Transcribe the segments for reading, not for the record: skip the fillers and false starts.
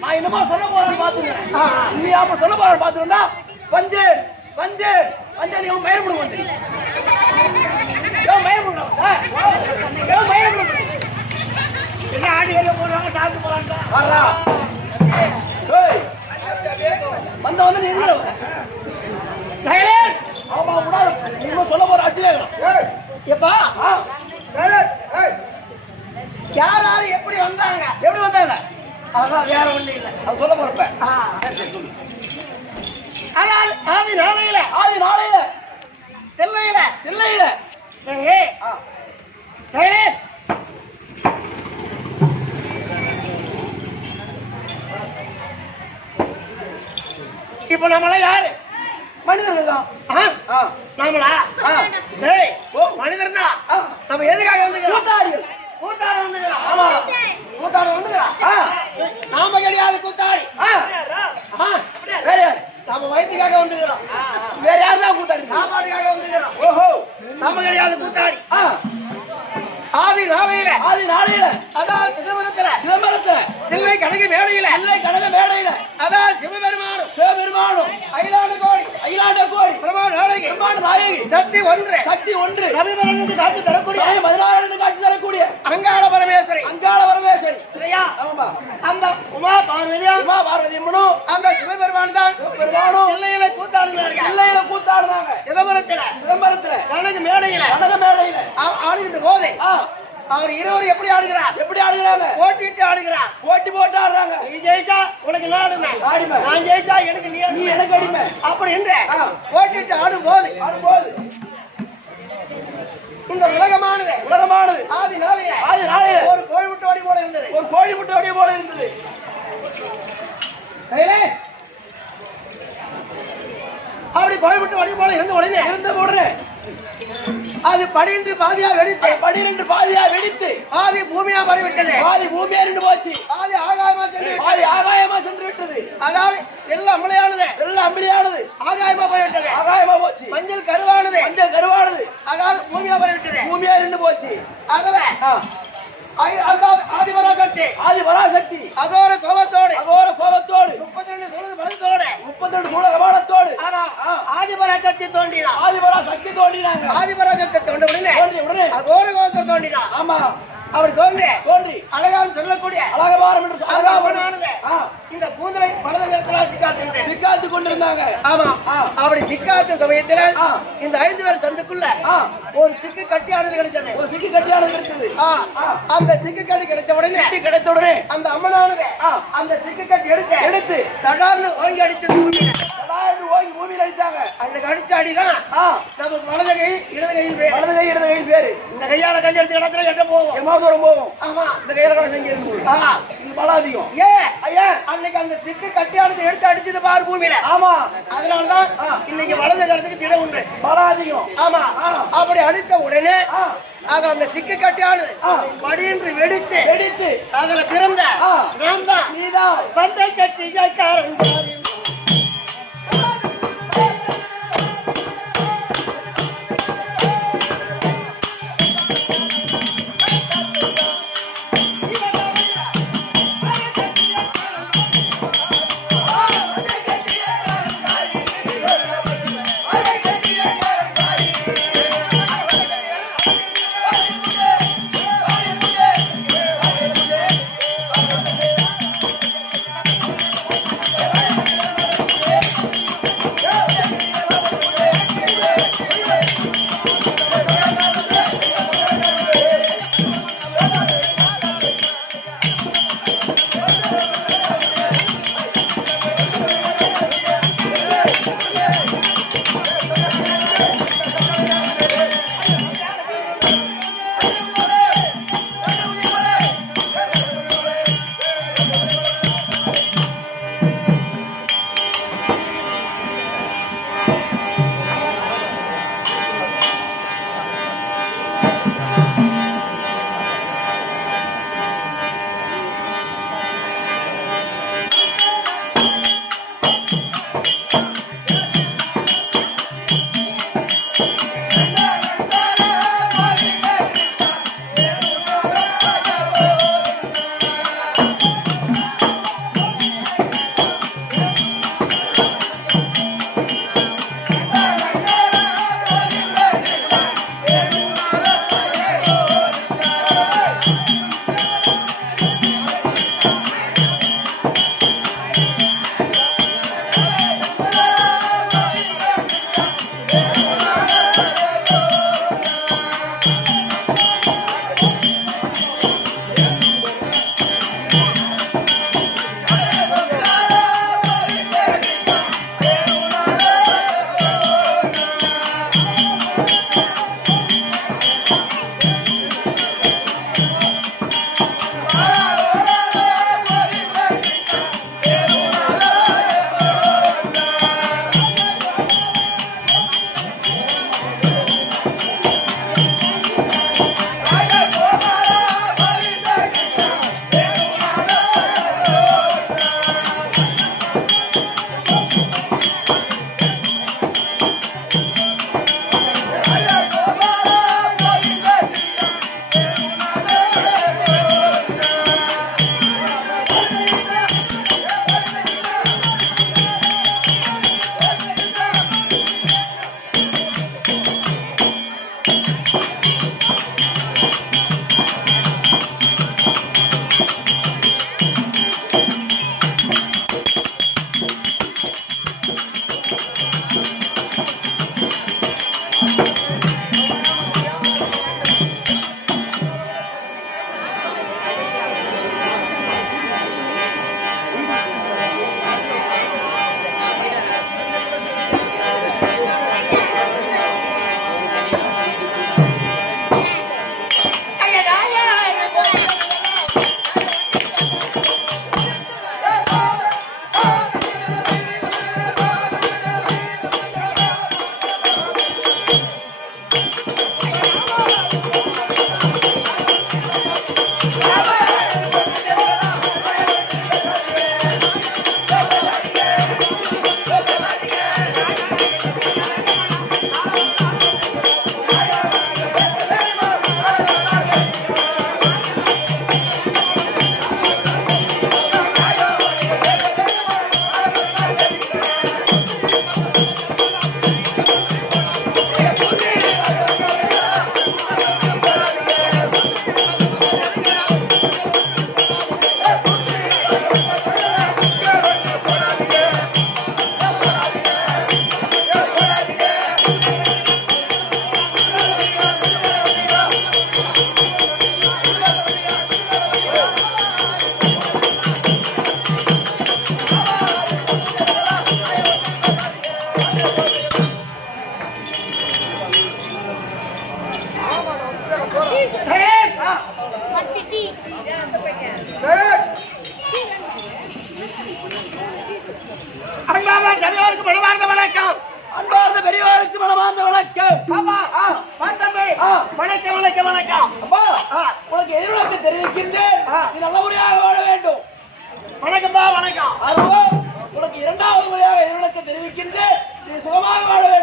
நான் என்னமா சொல்ல போறேன்னு பாத்துக்கிறேன். நீ அப்ப சொல்ல போறேன்னு பாத்துக்கிட்டா வந்து வந்து வந்து நீ மயப்படும் வந்து மயப்படும் மயப்படும் என்ன ஆடி வெளியே போடுறாங்க சாப்பிட்டு போறாங்க வந்த வந்து நீ ஆமா கூடாது நீங்க சொல்ல போற அடிச்சு எப்பா யாராரு எப்படி வந்தாங்க அதான் வேற ஒண்ணு இல்லை அது சொல்ல போறப்ப ஆதி நாளையில தில்லையில இப்ப நம்மள யாரு மனிதர்கள் தான் நாமளா மனிதர் தான் நம்ம எதுக்காக வந்து கூத்தாடி வந்துக்கிறோம் ஆமா கூத்தாடி வந்துக்கிறோம் நாம கிடையாது கூத்தாடி வேற யாரு நம்ம வயிற்றுக்காக வந்துக்கிறோம் வேற யாருதான் கூத்தாடி சாப்பாட்டுக்காக வந்துக்கிறோம். ஓஹோ நம்ம கிடையாது கூத்தாடி. ஆ ஆதி நாளையில அதான் சிதம்பரத்துல இல்லை கனக மேடையில அதான் சிவபெருமானும் அயிலாண்ட கோடி பிரமாண நாயகி சக்தி ஒன்று சமீபம் என்று காட்சி தரக்கூடிய அங்காள பரமேஸ்வரி இல்லையா? அந்த உமா பார்வதி அம்மனும் அந்த சிவபெருமான் தான் எல்லையில கூத்தாடுனாங்க. சிதம்பரத்துல கனக மேடையில ஆடுகின்ற போதே அவர் இருவரும் எப்படி ஆடுகிறாங்க? போட்டிட்டு ஆடுகிறார். போட்டி போட்டு ஆடுறாங்க. நீ ஜெயிச்சா உனக்கு நான் அடிமை, நான் ஜெயிச்சா எனக்கு நீ எனக்கு அடிமை அப்படி என்று போட்டிட்டு ஆடும்போது இந்த உலகமானது ஆதி நாளைய ஒரு கோழி முட்டை வடி போல இருந்தது. அப்படி கோழி முட்டை வடி போல இருந்த உடனே அது படின்று பாதியா வெடித்து ஆதி பூமியா மாறிவிட்டது. பூமியா இருந்து போச்சு. ஆதி ஆகாயமா சென்று விட்டது. அதாவது எல்லாம் அம்பளியானது ஆகாயமா போச்சு. மஞ்சள் கருவானது அதாவது பூமியா மாறிவிட்டது. பூமியா இருந்து போச்சு. ஆகவே ஆதிபராசக்தி அகோர கோபத்தோடு 32 சூழ கபாலத்தோடு ஆதிபராசக்தி தோன்றினாங்க. ஆதிபராசக்தி தோன்றிய உடனே அகோர கோபத்தோடு தோன்றினான். ஆமா அப்படி தோன்றி அழகான் சொல்லக்கூடிய அழகபாரம் என்று அழகானது இந்த கூந்தலை பலதரத்தில் சிக்காத்து கொண்டிருந்தாங்க. ஆமா அப்படி சிக்காத்து சமயத்தில் இந்த 5 பேர் சந்துக்குள்ள ஒரு சிக்கு கட்டியானது கிடைத்தது. அந்த சிக்கு கட்டி கிடைத்த உடனே அந்த அம்மனானது அந்த சிக்கு கட்டி எடுத்து தடார்னு ஓங்கி அடித்தது. பூமியில் அடித்தாங்க. அந்த அடிச்ச அடிதான் நமக்கு வலது கை இடது கையில் பேரு. இந்த கையால கல்வி எடுத்து இடத்துல கட்ட போவோம். ஆமா இந்த கையில செஞ்சு இது பலாதிகம். அன்னைக்கு அந்த சிக்கு கட்டியானது எடுத்து அடிச்சது பாரு பூமியில. ஆமா அதனாலதான் இன்னைக்கு வலது கரத்துக்கு திடம் உண்டு பலாதிகம். ஆமா அப்படி அடித்த உடனே அந்த சிக்கு கட்டியானது படின்று வெடித்து அதுல பிறந்த நான் தான் நீதான் பந்தை கட்டி காரன்.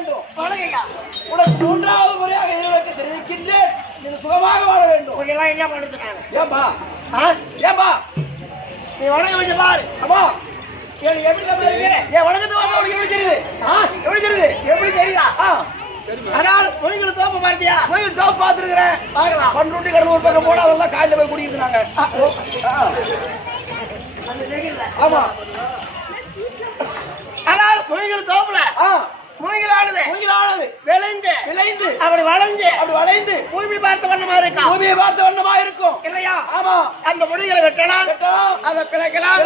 வேண்டும். வணக்கங்க. உனக்கு மூன்றாவது முறையாக இறைவனுக்கு தெரிவிக்கின்றேன். நீ சுகமாக வாழ வேண்டும். உனக்கெல்லாம் என்ன பண்ணுது நான்? ஏம்பா ஏம்பா நீ வணங்க வச்சு பாரு. அம்மா எப்படி தம்பி இருக்கு? என் வணக்கத்தை வாங்க உனக்கு எப்படி தெரியுது? எப்படி தெரியுது? எப்படி தெரியுதா? அதாவது மொழிகள் தோப்பு பார்த்தியா? மொழிகள் தோப்பு பார்த்துருக்கிறேன். பார்க்கலாம். பன்ருட்டி கடலூர் பக்கம் போட அதெல்லாம் காலையில் போய் குடிக்கிறாங்க. அந்த நெகிழ்ல. ஆமா. அதாவது மொழிகள் தோப்புல மூங்கிலானது விளைந்து அப்படி வளைந்து பூமி பார்த்த வண்ணமா இருக்கும். பூமியை பார்த்த வண்ணமா இருக்கும் இல்லையா? ஆமா. அந்த முடிகளை வெட்டலாம், அதை பிழைக்கலாம்,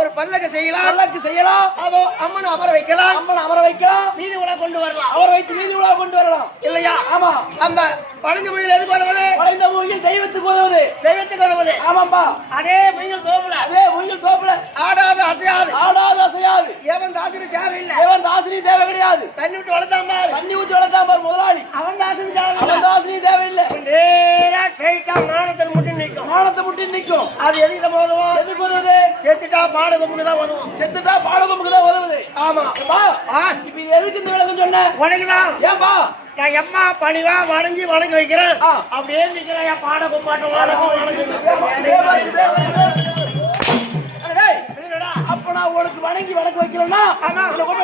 ஒரு பல்லக்கு செய்யலாம், அதோ அம்மனை அமர வைக்கலாம், வீதி உலா கொண்டு வரலாம். இல்லையா? ஆமா. அந்த வளைஞ்ச மூங்கில் எதுக்கு உதவுது? வளைந்த மூங்கில் தெய்வத்துக்கு உதவுது. ஆமாம்பா. அதே மூங்கில் தோப்புல ஆடாது அசையாது. ஏவன் தாசினி தேவை கிடையாது. தண்ணி ஊற்றி வளர்த்தான் பாரு முதலாளி. அவன் தாசினி தேவையில்லை. நேரா ஸ்ட்ரைட்டா மானத்தை முட்டி நிற்கும். அது எதுக்கு உதவுது? செத்துட்டா பாடகமுக்கு தான் உதவுது. ஆமா. இப்ப இது எதுக்கு இந்த விளக்கம் சொன்ன? உனக்குதான். ஏன்பா? நான் எம்மா பணிவா வணங்கி வைக்கிறேன். அப்படியே நிக்கிறேன். பாடகம் அப்ப நான் உனக்கு வணங்கி வைக்கிறேன்னா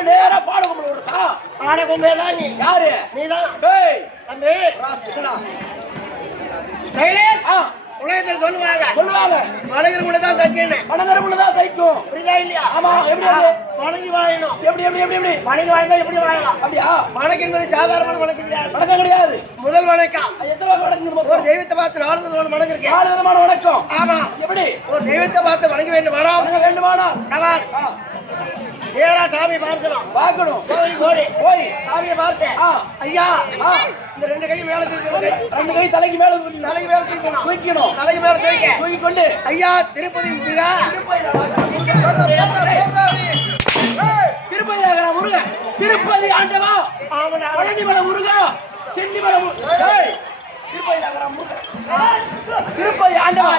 நேரா பாடகம் கொடுத்தா பாடகமே தான். நீ யாரு? நீதான். உலகத்தில் சொல்லுவாங்க வணங்குறவங்களதான் தைக்கும். புரியுதா இல்லையா? ஆமா. எப்படி வணங்கி வாழணும். எப்படி வணங்கி வாழ்ந்தா எப்படி வாழலாம்? அப்படியா? வணக்கம் என்பது சாதாரணமான வணக்கம் கிடையாது. முதல் வணக்கம். எத்தனை வணக்கம்? ஒரு தெய்வத்தை பார்த்து 4 விதமான வணக்கம் இருக்கு. 4 விதமான வணக்கம். ஆமா. எப்படி? ஒரு தெய்வத்தை பார்த்து வணங்க வேண்டுமானால் நேரா சாமி பார்க்கணும். போய் சாமியை பார்த்தேன். ஐயா இந்த 2 கை மேல தூக்கணும். 2 கை தலைக்கு மேல தூக்கணும். தலைக்கு மேல தூக்கிக்கொண்டு ஐயா திருப்பதி முருகா, திருப்பதி ஆண்டவா, பழனிமலை முருகா, சென்னிமலை திருப்பதி ஆண்டவா,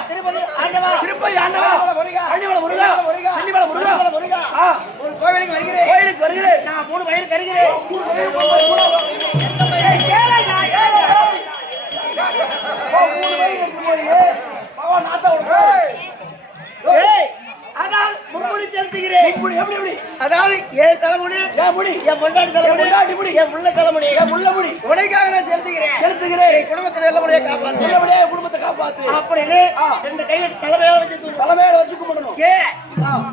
திருப்பதி ஆண்டவா, பழனிமலை முருகா, சென்னிமலை முருகா. ஒரு கோவிலுக்கு வருகிறேன். நான் 3 வயலுக்கு வருகிறேன். அதாவது என் தலைமுடி, என் பொண்டாட்டி தலைமுடி, என் முள்ள தலைமுடி உடைக்காக நான் செலுத்துகிறேன். குடும்பத்தில் நல்லபடியா காப்பாத்து அப்படின்னு 2 கையை தலைமையில வச்சு கும்பிடணும்.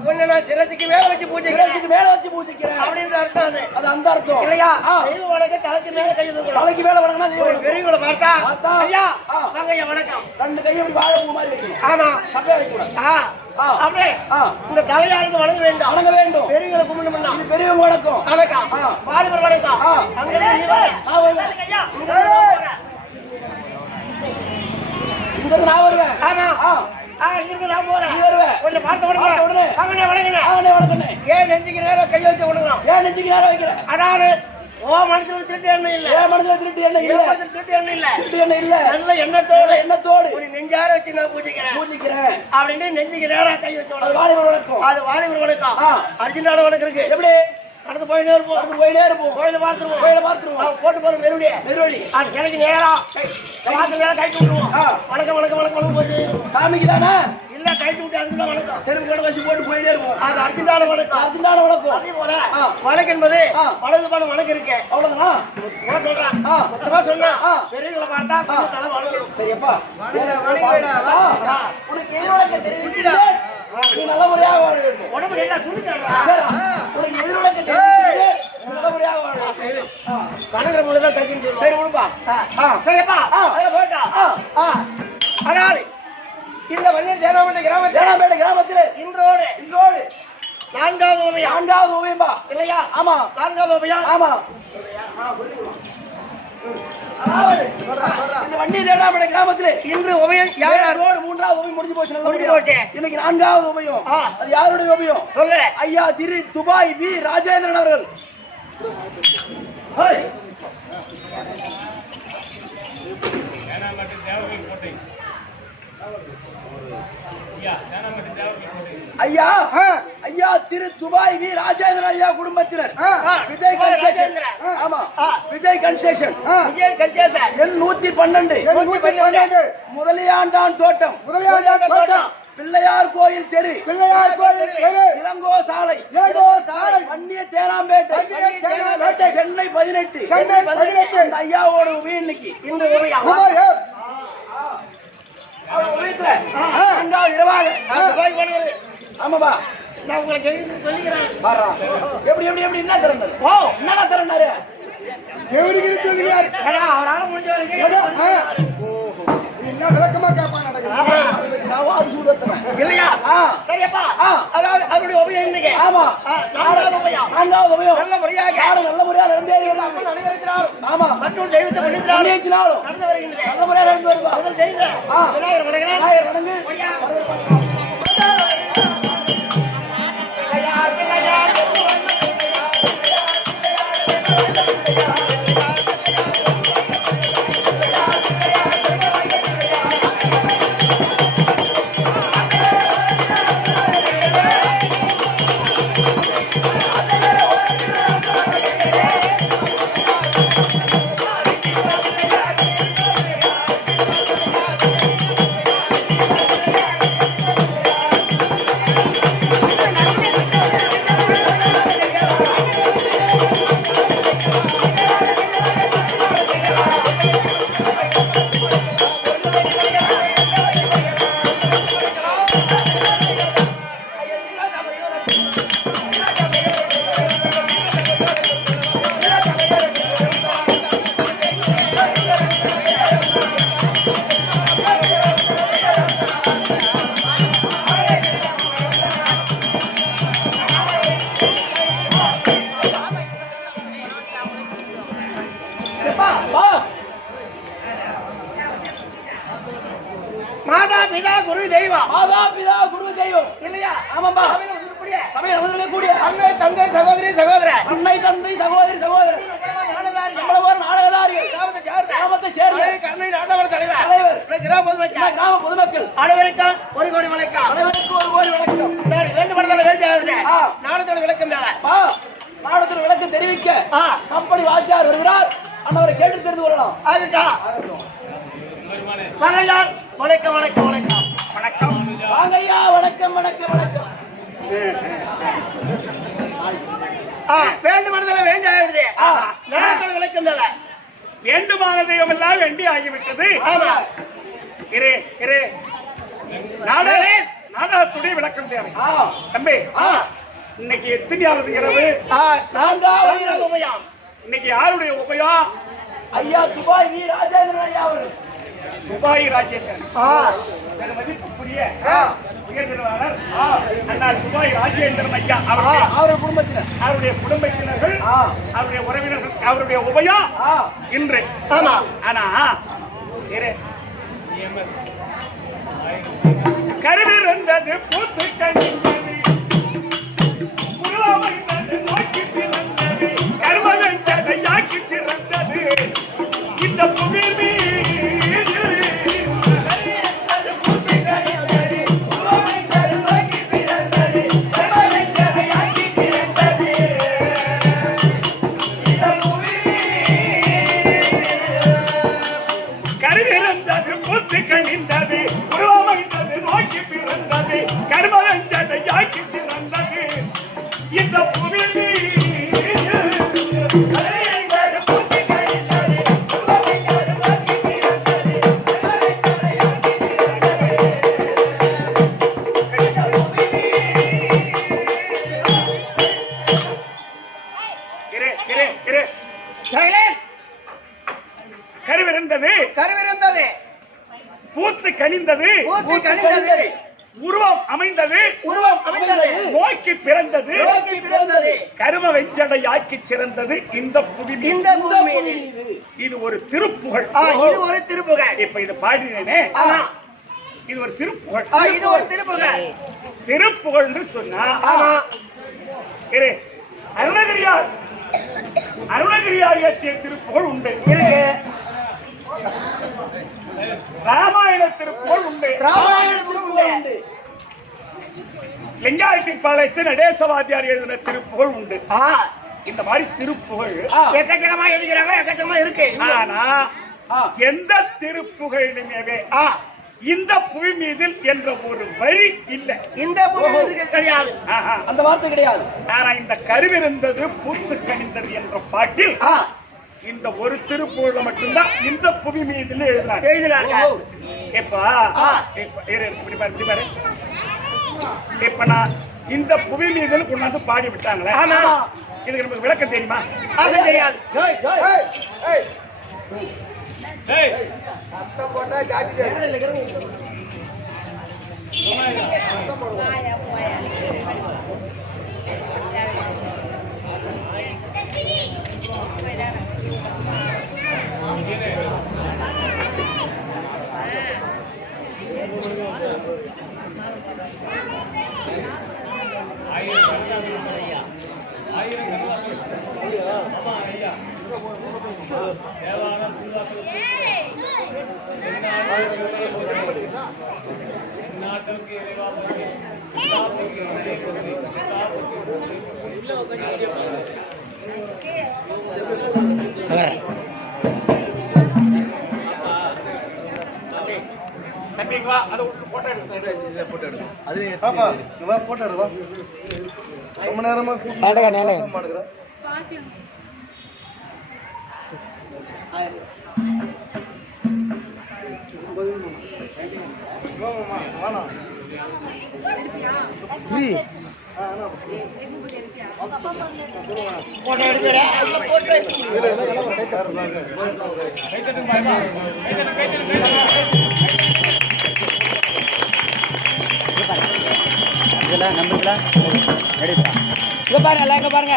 ஒண்ணு நான் சிரத்துக்கு மேல வச்சு பூஜைக்கிறேன் அப்படின்ற அர்த்தம். அது அந்த அர்த்தம் இல்லையா? தெய்வ வணக்கம் தலைக்கு மேல கை வணங்கினா பெரியவங்களை பார்த்தா ஐயா வாங்க ஐயா வணக்கம். 2 கையை வாழ மாதிரி வைக்கணும். ஆமா. அப்படியே வைக்கக்கூடாது. அப்படியே இந்த தலையானது வணங்க வேண்டும். பெரியவங்களை கும்பிடணும். இது பெரியவங்க வணக்கம். வாலிபர் வணக்கம். இங்க நான் வருவேன். ஆமா. இங்கிருந்து நான் போறேன். நீ வருவேன். உன்னை பார்த்த உடனே அவனே வணங்கினேன். ஏன் நெஞ்சுக்கு நேரம் கை வச்சு வணங்கணும்? அதாவது மனசுல திருட்டு எண்ணம் இல்ல. நல்ல எண்ணத்தோடு ஒரு நெஞ்சார வச்சு நான் பூஜிக்கிறேன் அப்படின்னு நெஞ்சுக்கு நேரம் கை வச்சு வணக்கம். அது வாலிபர் வணக்கம். அர்ஜென்டான வணக்கம் இருக்கு. எப்படி? நடந்து போயிட்டே இருப்போம். கோயில பார்த்துருவோம். போட்டு போற மெருவடி அது எனக்கு நேரம் கை விட்டுருவோம். வணக்கம் போயிட்டு சாமிக்கு தானே இல்ல கை விட்டு அதுக்குதான் வணக்கம். செருப்பு கூட வச்சு போட்டு போயிட்டே இருப்போம். அது அர்ஜென்டான வணக்கம். அதே போல வணக்கம் என்பது வலதுபாடு வணக்கம் இருக்கு. அவ்வளவுதான் சொல்றேன். மொத்தமா சொன்னா பெரியவங்களை பார்த்தா தலை வணங்கணும். சரியப்பா உனக்கு எதிர்வழக்க தெரிவிச்சுடா. நீ நல்ல முறையாக வாழ வேண்டும். உடம்பு எல்லாம் உனக்கு எதிர்வழக்க தெரிவிச்சு நல்லபடியாக வாழ வேண்டும். வணங்குற முறைதான் தைக்கிட்டு. சரி உடுப்பா. சரிப்பா போயிட்டா. அதாவது இந்த வன்னியர் தேனாம்பேட்டை கிராமத்தில் இன்றோடு 4வது உபயம்பா இல்லையா? ஆமா. 4வது உபயம். ஆமா. இந்த வன்னியர் தேனாம்பேட்டை கிராமத்தில் இன்று உபயம் யாரோடு 3வது உபயம் முடிஞ்சு போச்சு. இன்னைக்கு 4வது உபயம். அது யாருடைய உபயம் சொல்லு? ஐயா திரு துபாய் வி ராஜேந்திரன் அவர்கள். ஐயா திரு துபாய் வி ராஜேந்திர ஐயா குடும்பத்தினர் விஜய் கன்ஸ்ட்ரக்ஷன். ஆமா, விஜய் கன்ஸ்ட்ரக்ஷன். விஜய் கன்ஸ்ட்ரக்ஷன் எண் 112 முதலியாண்டான் தோட்டம். பிள்ளையார் கோயில் தெரு. இளங்கோ சாலை. வன்னிய தேனாம்பேட்டை. சென்னை 18. ஐயாவோட உபயம் இன்னைக்கு இந்த உபயம் ஆமாப்பா. நான் உங்களுக்கு சொல்லிக்கிறேன். எப்படி எப்படி எப்படி என்ன திறந்தது? என்னடா திறனாரு? அவரால முடிஞ்ச வரைக்கும் என்ன விளக்கமா கேட்பான் இல்லையா? சரியப்பா. அதாவது அவருடைய உபயம் இன்னைக்கு. ஆமா, நான்காவது உபயம். நல்ல முறையாக நடந்திருக்கிறார். ஆமா, மற்றொரு தெய்வத்தை பண்ணியிருக்கிறார். நடந்து வருகின்றது. நல்ல முறையாக நடந்து வருவா. முதல் தெய்வம் விநாயகர் வணங்குகிறேன். வணங்கு. மாதா பிதா குரு தெய்வம். மாதா பிதா குரு தெய்வம் இல்லையா? ஆமாப்பா. சபையில் அமர்ந்திருக்கக்கூடிய அன்னை தந்தை சகோதரி சகோதரர் அன்னை தந்தை சகோதரி சகோதரர் நாடகதாரிகள் கிராமத்தை சேர்ந்த கருணை நாட்டவர் தலைவர் கிராம பொதுமக்கள் கிராம பொதுமக்கள் அனைவருக்கும் ஒரு கோடி வணக்கம். அனைவருக்கும் ஒரு கோடி வணக்கம். வேண்டுபடுதல வேண்டிய நாடத்தோட விளக்கம் வேலை நாடத்தோட விளக்கம் தெரிவிக்க கம்பெனி வாத்தியார் வருகிறார். அன்னவரை கேட்டு தெரிந்து கொள்ளலாம். வணக்கம் வணக்கம் வணக்கம் வணக்கம் வணக்கம் வாங்கய்யா. வணக்கம் வணக்கம் வணக்கம். வேண்டுமனதில் வேண்டிய நாடத்தோட விளக்கம் வேலை வேண்டுமான தெய்வம் எல்லாம் வேண்டி ஆகிவிட்டது. நாடகத்துடைய விளக்கம் தேவை. தம்பி, இன்னைக்கு எத்தனையாவது இரவு? 4வது உபயம். இன்னைக்கு யாருடைய உபயம்? ஐயா துபாய் வி ராஜேந்திரன் ஐயா அவர்கள். துபாய் ராஜேந்திரன் மதிப்புக்குரிய உயர்நிலையாளர் அண்ணால் துபாய் ராஜேந்திரன் ஐயா அவருடைய குடும்பத்தினர், அவருடைய குடும்பத்தினர்கள், அவருடைய உறவினர்கள், அவருடைய உபயம் இன்று. ஆமா. ஆனா கருவிருந்தது பூத்து கணிந்தது புறவைந்தது நோக்கி பிறந்தது கருவென்றதை யாக்கி சிறந்தது இந்த புவியில் கணிந்தது உருவமைந்தது நோக்கி பிறந்தது கர்மவென்றதை யாக்கி சிறந்தது இந்த புவியில் கருவிருந்தது பூத்து கணிந்தது உருவம் அமைந்தது நோக்கி பிறந்தது கரும வெஞ்சடையாக்கி சிறந்தது இந்த புவி. இது ஒரு திருப்புகழ். இப்ப இது பாடினேனே, இது ஒரு திருப்புகழ். திருப்புகழ் சொன்னா அருணகிரியார் இயற்றிய திருப்புகழ் உண்டு, ராமாயண திருப்புகழ் உண்டு, லிங்காயத்தின் நடேசவாதியார் எழுதின திருப்புகழ் உண்டு. இந்த மாதிரி திருப்புகழ் எக்கச்சக்கமா எழுதுறாங்க, எக்கச்சக்கமா இருக்கு. ஆனா எந்த திருப்புகழிலுமே இந்த புவி மீதில் என்ற ஒரு வரி இல்லை. இந்த புவி கிடையாது, அந்த வார்த்தை கிடையாது. ஆனா இந்த கருவிருந்தது பூத்து கணிந்தது என்ற பாட்டில் இந்த ஒரு திருப்புகழ மட்டும்தான் இந்த புவி மீதில் எழுதினாங்க. இப்ப நான் இந்த புவி மீதில் கொண்டாந்து பாடி விட்டாங்களே, இதுக்கு நமக்கு விளக்கம் தெரியுமா? அது தெரியாது. ரொம்ப நேரமா பாருங்க, இங்க பாருங்க.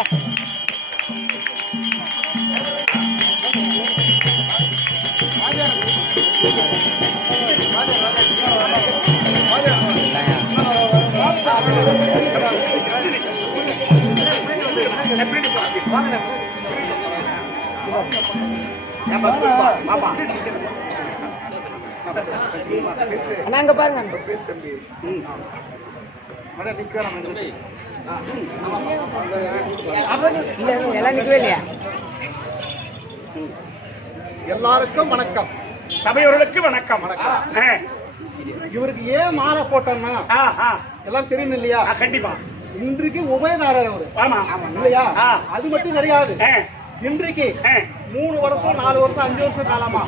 அங்க பாருங்க, எல்லாருக்கும் வணக்கம். சபையோர்களுக்கு வணக்கம். இவருக்கு ஏன் மாலை போட்டோம்னா எல்லாம் தெரியும் இல்லையா? கண்டிப்பா. இன்றைக்கு உபயதாரர் அவரு. ஆமா இல்லையா? அது மட்டும் கிடையாது. இன்றைக்கு 3 வருஷம் 4 வருஷம் 5 வருஷம் காலமா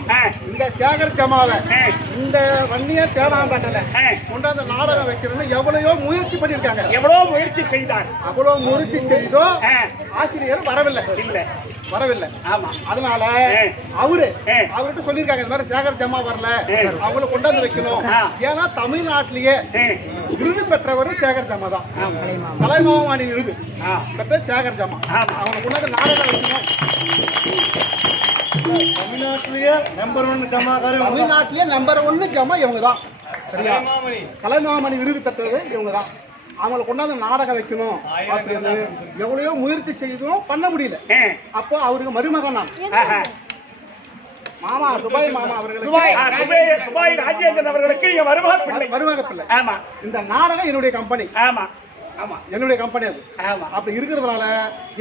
இந்த சேகர் ஜமாவை இந்த வன்னியர் தேவாம்பேட்டையில கொண்டாந்து நாடகம் வைக்கணும்னு எவ்வளவோ முயற்சி பண்ணிருக்காங்க. எவ்வளவு முயற்சி செய்தார். அவ்வளவு முயற்சி செய்தோ ஆசிரியர் வரவில்லை. ஆமா. அதனால அவர்கிட்ட சொல்லிருக்காங்க, இந்த மாதிரி சேகர் ஜமா வரல, அவங்களை கொண்டாந்து வைக்கணும். ஏன்னா தமிழ்நாட்டிலேயே விருது பெற்றவர் சேகர் ஜமா தான். கலைமாமணி விருது பெற்ற சேகர் ஜமா. அவங்களை கொண்டாந்து நாடகம் வைக்கணும். தமிழ்நாட்டிலேயே நம்பர் 1 ஜமா இவங்க தான். சரியா? கலைமாமணி விருது பெற்றது இவங்க தான். அவங்களை கொண்டாந்து நாடகம் வைக்கணும் அப்படின்னு எவ்வளவோ முயற்சி செய்தும் பண்ண முடியல. அப்போ அவருக்கு மருமகன் நான் மாமா துபாய் மாமா அவர்களுக்கு ராஜேந்திரன் அவர்களுக்கு மருமக பிள்ளை. ஆமா. இந்த நாடகம் என்னுடைய கம்பெனி. ஆமா என்னுடைய கம்பெனி அது. அப்படி இருக்கிறதுனால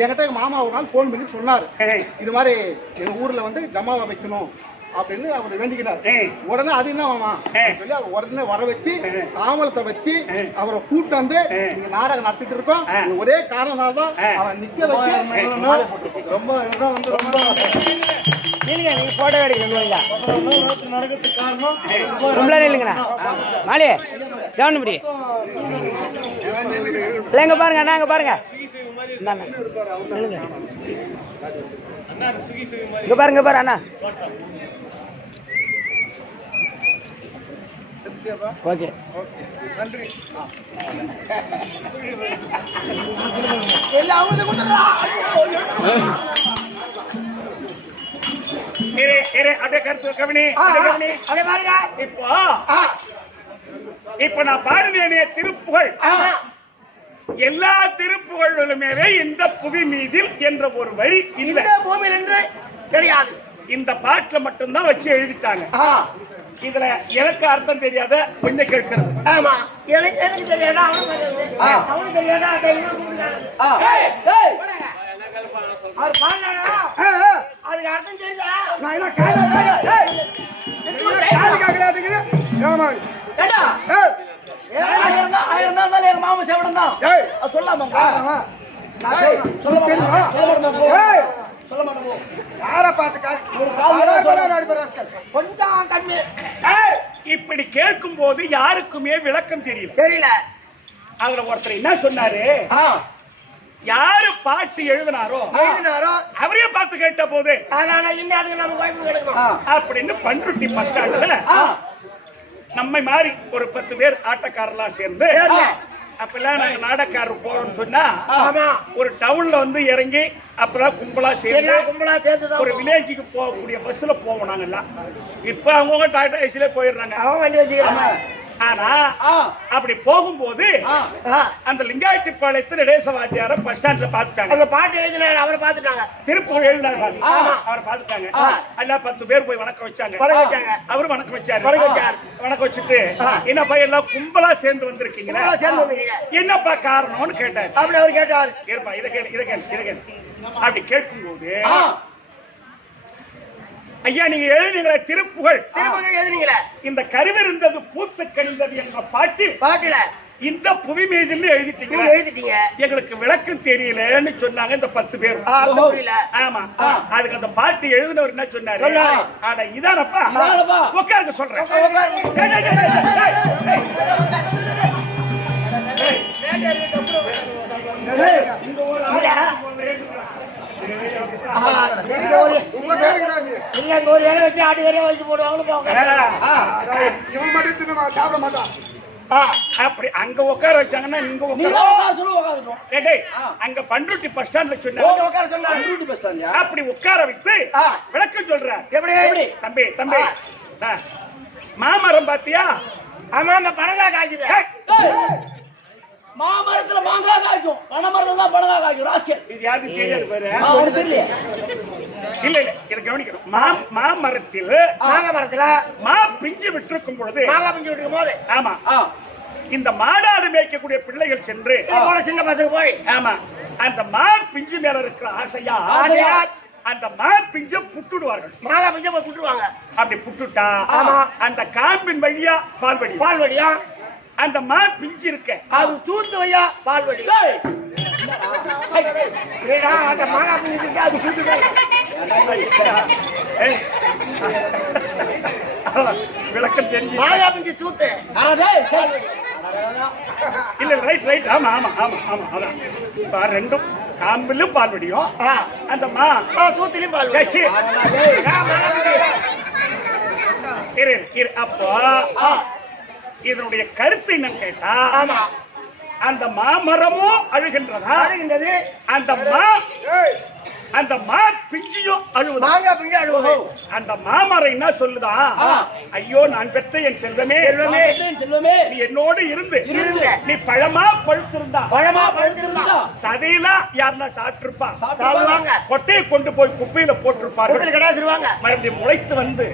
என்கிட்ட எங்க மாமா ஒரு நாள் போன் பண்ணி சொன்னாரு, இது மாதிரி எங்க ஊர்ல வந்து ஜமாவா வைக்கணும் அப்படின்னு அவர் வேண்டிக்கிறார். உடனே அது என்ன மாமா சொல்லி அவர் உடனே வர வச்சு தாமலத்தை வச்சு அவரை கூட்டாந்து இங்க நாடகம் நடத்திட்டு இருக்கோம். ஒரே காரணம்தான் அவரை நிக்க வச்சு ரொம்ப போட்டோ எடுக்கிறீங்க நடக்கிறதுக்கு காரணம் மாலே ஜவன்படி எங்க பாருங்க அண்ணா, அங்க பாருங்க, இங்க பாருங்க பாரு அண்ணா. ஓகே, நன்றி. இப்ப நான் பாடுவேனே திருப்புகழ், எல்லா திருப்புகழுமே இந்த புவி மீதில் என்ற ஒரு வரி இந்த பூமியில் என்று கிடையாது. இந்த பாட்டுல மட்டும்தான் வச்சு எழுதிட்டாங்க. இதுல எனக்கு அர்த்தம் தெரியாத கொஞ்சம் கேட்கிறது. ஆமா, எனக்கு தெரியாதா அவனுக்கு தெரியாதா அவர் பாண்டானா அதுக்கு அர்த்தம் தெரியுதா? நான் என்ன காது கேட்கலாதுக்குது ஏண்டா ஆயிரம் தான் எங்க மாமா சேவடம் தான் அது சொல்லாம சொல்ல மாட்டோம். யாரை பார்த்து கொஞ்சம் கம்மி இப்படி கேட்கும் போது யாருக்குமே விளக்கம் தெரியல. அதுல ஒருத்தர் என்ன சொன்னாரு, யாரு பாட்டு எழுதினாரோ அவரே பார்த்து கேட்ட போது அதான இன்னும் அதுக்கு நம்ம வாய்ப்பு கிடைக்கணும் அப்படின்னு பண்ருட்டி பஸ் ஸ்டாண்ட்ல நம்மை மாதிரி ஒரு 10 பேர் ஆட்டக்காரலாம் சேர்ந்து அப்பெல்லாம் நாங்க நாடக்காரர் போறோம்னு சொன்னா ஒரு டவுன்ல வந்து இறங்கி அப்பதான் கும்பலா சேர்ந்து ஒரு வில்லேஜுக்கு போகக்கூடிய பஸ்ல போவோம் நாங்க எல்லாம். இப்ப அவங்க டாடா ஏசில போயிடுறாங்க, அவன் வண்டி வச்சுக்கிறான். ஆனா அப்படி போகும்போது அந்த லிங்காயத்திப்பாளையத்து நடேசவாத்தியார பஸ் ஸ்டாண்ட்ல பாத்துட்டாங்க. அந்த பாட்டு எழுதினாரு, அவரை பாத்துட்டாங்க. திருப்பூர் எழுதினாரு, அவரை பாத்துட்டாங்க. எல்லாம் 10 பேர் போய் வணக்கம் வச்சாங்க. அவரு வணக்கம் வச்சாரு. வணக்கம் வச்சுட்டு என்னப்பா எல்லாம் கும்பலா சேர்ந்து வந்திருக்கீங்க, என்னப்பா காரணம்னு கேட்டாரு. அப்படி அவர் கேட்டாரு, கேட்பா இதை கேளு. அப்படி கேட்கும்போது ஐயா நீங்க எழுதினீங்களே திருப்புகழ் எழுதினீங்களே, இந்த கருவிருந்தது பூத்து கணிந்தது என்ற பாட்டில இந்த புவி மீதில் எழுதிட்டீங்க, எங்களுக்கு விளக்கம் தெரியலன்னு சொன்னாங்க இந்த 10 பேர். ஆமா, அதுக்கு அந்த பாட்டு எழுதினவர் என்ன சொன்னாரு, ஆனா இதானப்பா உட்காருங்க சொல்றேன். ஒரு வேலை வச்சு ஆட்டுக்கறியா வச்சு போடுவாங்க. அப்படி அங்க உட்கார வச்சாங்கன்னா நீங்க அங்க பண்ருட்டி பஸ் ஸ்டாண்ட்ல சொன்னாங்க. அப்படி உட்கார வைத்து விளக்கம் சொல்ற. எப்படி தம்பி மாமரம் பாத்தியா? ஆமா, அந்த பணங்கா காய்க்குது. மாமரத்துல மாங்காய் காய்க்கும், பனைமரத்துல தான் பனங்காய் காய்க்கும். ராஸ்கல் இது யாருக்கு தெரியாது பாரு. இல்ல இத கவனிக்கணும். மாமரத்தில் மா பிஞ்சு விட்டுருக்கும் பொழுது, ஆமா இந்த மாடாடு மேய்க்கக்கூடிய பிள்ளைகள் சென்று சின்ன பசங்க போய் ஆமா அந்த மா பிஞ்சு மேல இருக்கிற ஆசையா அந்த மா பிஞ்ச புட்டுடுவார்கள். மாங்கா பிஞ்ச புட்டுருவாங்க. அப்படி புட்டுட்டா அந்த காம்பின் வழியா பால்வடியா அந்த மா பிஞ்சு இருக்க அது சூத்து வையா பால்வடி. அந்த மாங்கா பிஞ்சு அது சூத்து விளக்கம் தெரிஞ்சு மாங்கா பிஞ்சு சூத்து. இல்ல ரைட் ஆமா அதான் ரெண்டும் காம்பிலும் பால்வடியும் அந்த மா சூத்திலும் பால்வடி. அப்போ இதனுடைய கருத்து என்னன்னு கேட்டா, அந்த மாமரமும் அழுகின்றதா, அந்த மா பிஞ்சியும் அழுவுதா, அந்த மாமரம் என்ன சொல்லுதா, ஐயோ நான் பெற்ற என் செல்வமே நீ என்னோடு இருந்து நீ பழமா பழுத்திருந்தா சதையில யாருன்னா சாப்பிட்டிருப்பா, கொட்டையை கொண்டு போய் குப்பையில போட்டிருப்பாங்க, மறுபடியும் முளைத்து வந்து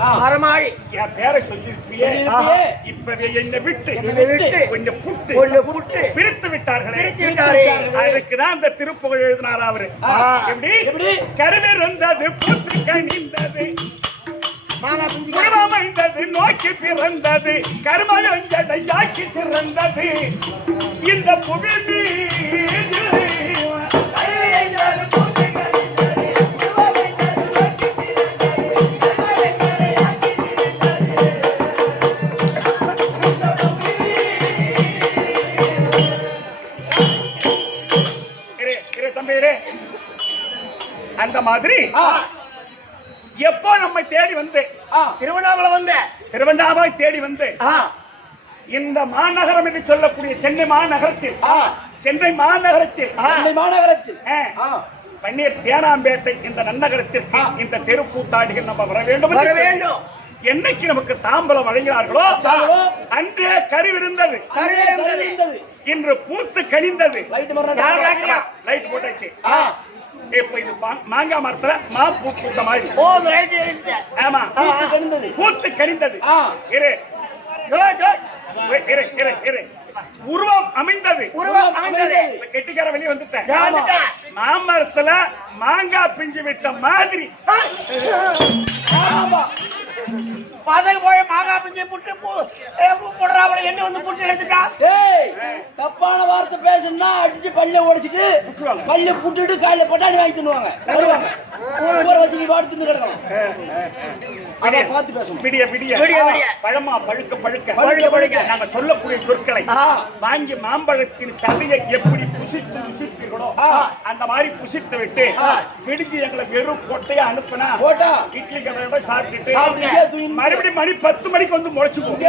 என் பேரை சொல்லிருப்பியே, இப்பவே என்னை விட்டு கொஞ்சம் புட்டு பிரித்து விட்டார்களே. அதுக்குதான் அந்த திருப்புகழ் எழுதினார் அவரு. எப்படி கருவிருந்தது பூத்து கணிந்தது குருவமைந்தது நோக்கி பிறந்தது கருமஞ்சடையாக்கி சிறந்தது இந்த புவி அந்த மாதிரி எப்போ நம்மை தேடி வந்து திருவண்ணாமலை தேடி வந்து இந்த மாநகரம் என்று சொல்லக்கூடிய சென்னை மாநகரத்தில் பன்னீர் தேனாம்பேட்டை இந்த நன்னகரத்திற்கு இந்த தெருக்கூத்தாடிகள் நம்ம வர வேண்டும். என்னைக்கு நமக்கு தாம்பலம் வழங்கினார்களோ அன்றே கருவிருந்தது, இன்று பூத்து கணிந்தது. லைட் போட்டாச்சு. இப்ப இது மாங்காய் மரத்துல மா பூத்த மாதிரி. ஓ ரைட் ஆமா, பூத்து கனிந்தது. இரு இரு இரு இரு. உருவம் அமைந்தது. கெட்டிக்கார வெளியே வந்துட்டேன். மாமரத்துல மாங்காய் பிஞ்சு விட்ட மாதிரி பதவி போய் மாங்காய் பிஞ்சு புட்டு போடுறாவளை என்ன வந்து புட்டு எடுத்துட்டா. தப்பான வார்த்தை பேசணும்னா அடிச்சு பல்ல ஓடிச்சிட்டு பல்ல புட்டுட்டு காலையில பொட்டாணி வாங்கி தின்னுவாங்க வருவாங்க. ஊரை வச்சு நீ வாடி தின்னு கிடக்கலாம். அதை பார்த்து பேசணும். விடிய விடிய பழமா பழுக்க பழுக்க நாங்க சொல்லக்கூடிய சொற்களை வாங்கி மாம்பழத்தின் சதையை எப்படி புசித்து புசித்தீர்களோ அந்த மாதிரி புசித்து விட்டு பிடிச்சு எங்களை வெறும் கொட்டையா அனுப்புனா இட்லி கடையோட சாப்பிட்டுட்டு மறுபடியும் மணி 10 மணிக்கு வந்து முளைச்சுக்குவோம்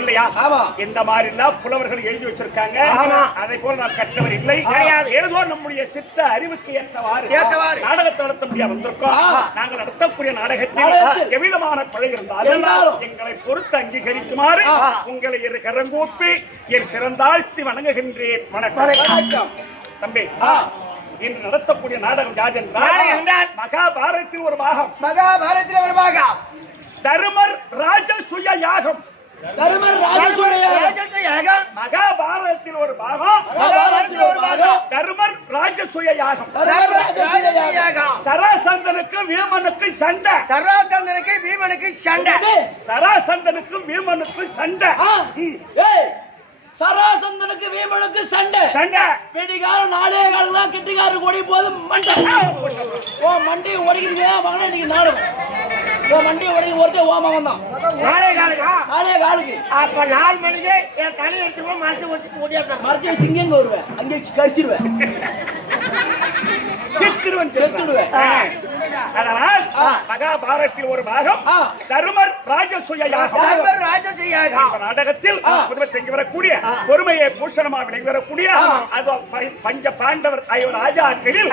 இல்லையா? இந்த மாதிரி எல்லாம் புலவர்கள் எழுதி வச்சிருக்காங்க. அதை போல நான் கற்றவர் இல்லை. ஏதோ நம்முடைய சித்த அறிவுக்கு ஏற்றவாறு நாடகத்தை நடத்த முடியாது வந்திருக்கோம். நாங்கள் நடத்தக்கூடிய நாடகத்தில் எவ்விதமான பிழை இருந்தாலும் எங்களை பொறுத்து அங்கீகரிக்குமாறு உங்களை இரு கரங்கூப்பி என் சிறந்தாழ்த்தி வணங்குகின்றேன். வணக்கம் தம்பி. இன்று நடத்தக்கூடிய நாடகம் யாதென்றால் மகாபாரதத்தில் ஒரு பாகம். மகாபாரதத்தில் ஒரு பாகம் தருமர் ராஜசூய யாகம். மகாபாரதத்தில் ஒரு பாகம். தருமர் ராஜசூய யாகம். சராசந்தனுக்கும் வீமனுக்கும் சண்டை. சராசந்தனுக்கும் வீமனுக்கும் சண்டை. சராசந்தனுக்கு வீமனுக்கு சண்டை. வெடிகாரம் 4 காலம் கெட்டிக்காரன் ஓடி போதும் மண்டை. ஓ மண்டி ஓடிக்கிட்டு மகனே இன்னைக்கு நாடகம். மண்டியை உடனே ஒருத்தர் ஓமா வந்தான் 4 காலுக்கு. அப்ப 4 மணிக்கு என் தனி எடுத்துக்கோ மறைச்சு வச்சு ஓடியாத்தான். மறைச்சு வச்சு இங்கே வருவேன், அங்கே கசிடுவேன், செத்துடுவேன். அதனால் மகாபாரதத்தில் ஒரு பாகம் தருமர் ராஜசூய யாகம். நாடகத்தில் புதுமை வரக்கூடிய பொறுமையை பூஷணமாக விளங்கி வரக்கூடிய அது பஞ்ச பாண்டவர் ராஜாக்களில்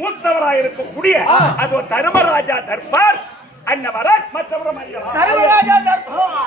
மூத்தவராக இருக்கக்கூடிய அது தர்மராஜா தர்பார். அன்னவராஜ் மற்றவரும் தர்மராஜா தர்பார்.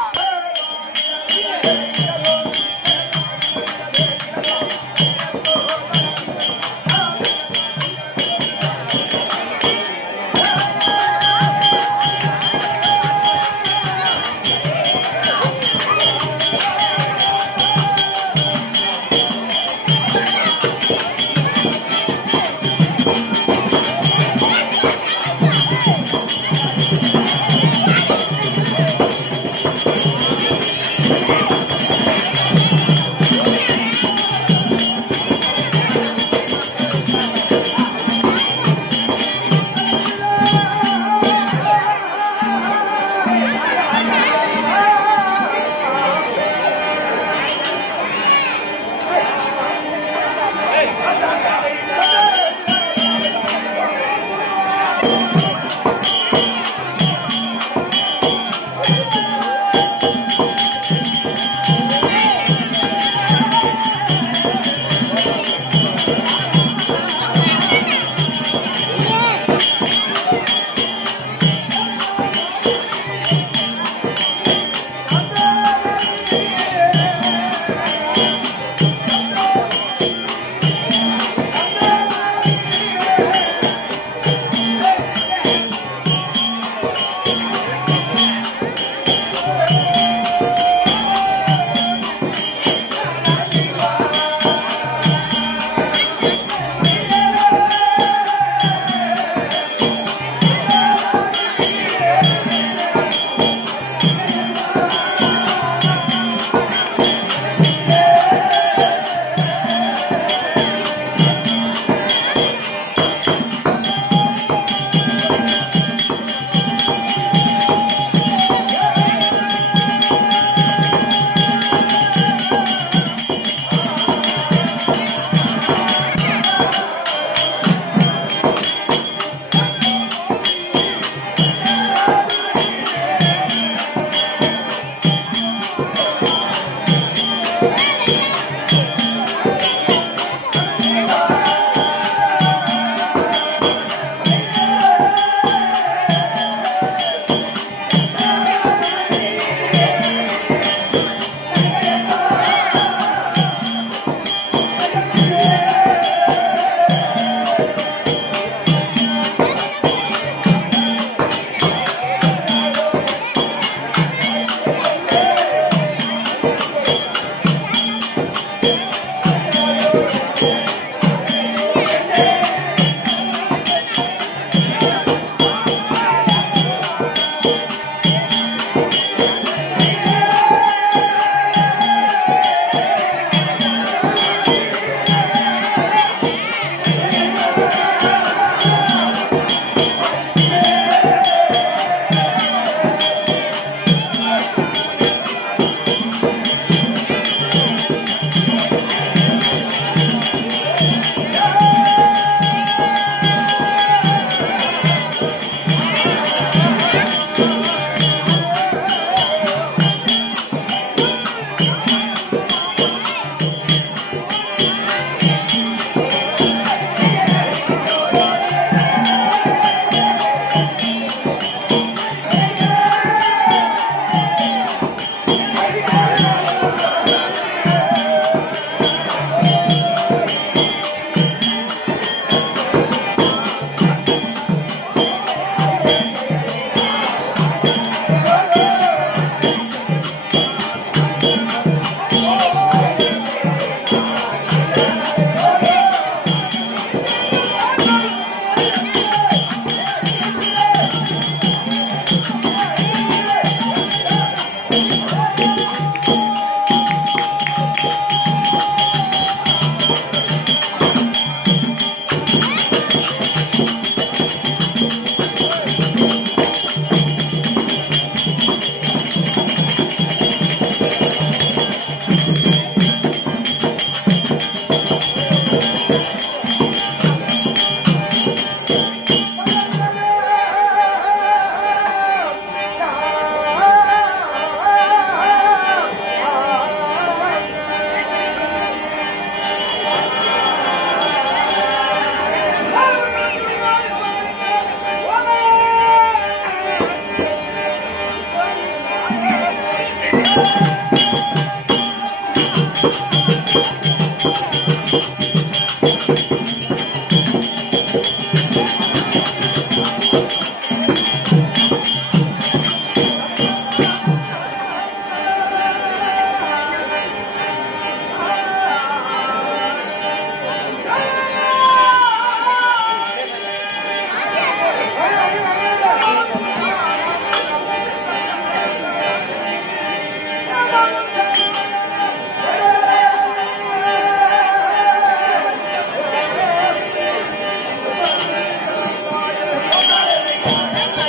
ஆ